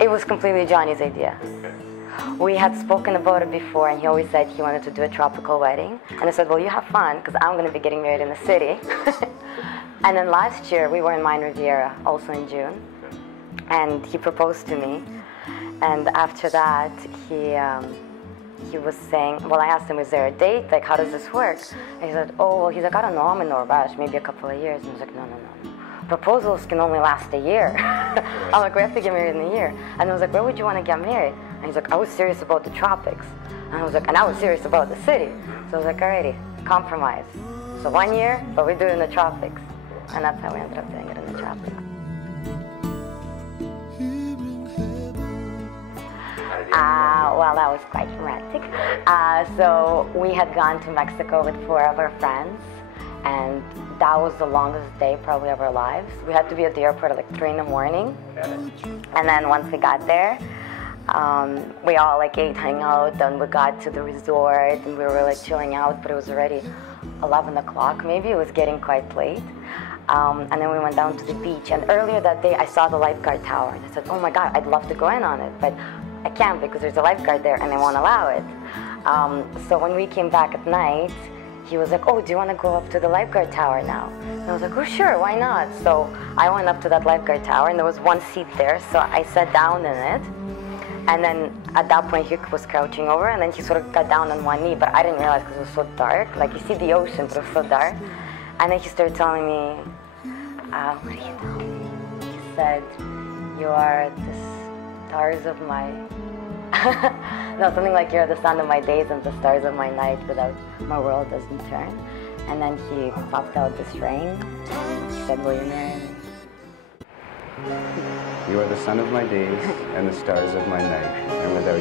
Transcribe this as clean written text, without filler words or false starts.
It was completely Johnny's idea. We had spoken about it before, and he always said he wanted to do a tropical wedding. And I said, well, you have fun, because I'm going to be getting married in the city. And then last year, we were in Mayan Rivera, also in June. And he proposed to me. And after that, he was saying, well, I asked him, is there a date? Like, how does this work? And he said, oh, well, he's like, I don't know, I'm in no rush, maybe a couple of years. And I was like, no. Proposals can only last a year. I'm like, we have to get married in a year. And I was like, where would you want to get married? And he's like, I was serious about the tropics. And I was like, and I was serious about the city. So I was like, alrighty, compromise. So 1 year, but we do it in the tropics. And that's how we ended up doing it in the tropics. Well, that was quite romantic. So we had gone to Mexico with 4 of our friends. And that was the longest day probably of our lives. We had to be at the airport at like 3 in the morning. And then once we got there, we all like ate, hung out, then we got to the resort and we were like chilling out, but it was already 11 o'clock maybe. It was getting quite late. And then we went down to the beach. And earlier that day I saw the lifeguard tower and I said, oh my God, I'd love to go in on it, but I can't because there's a lifeguard there and they won't allow it. So when we came back at night, he was like, oh, do you want to go up to the lifeguard tower now? And I was like, oh, sure, why not? So I went up to that lifeguard tower, and there was 1 seat there, so I sat down in it. And then at that point, he was crouching over, and then he sort of got down on 1 knee, but I didn't realize because it was so dark. Like, you see the ocean, but it was so dark. And then he started telling me, what did he tell me? He said, you are the stars of my... No, something like you're the sun of my days and the stars of my night, without my world doesn't turn. And then he popped out this ring. He said, will you marry me? You are the sun of my days and the stars of my night, and without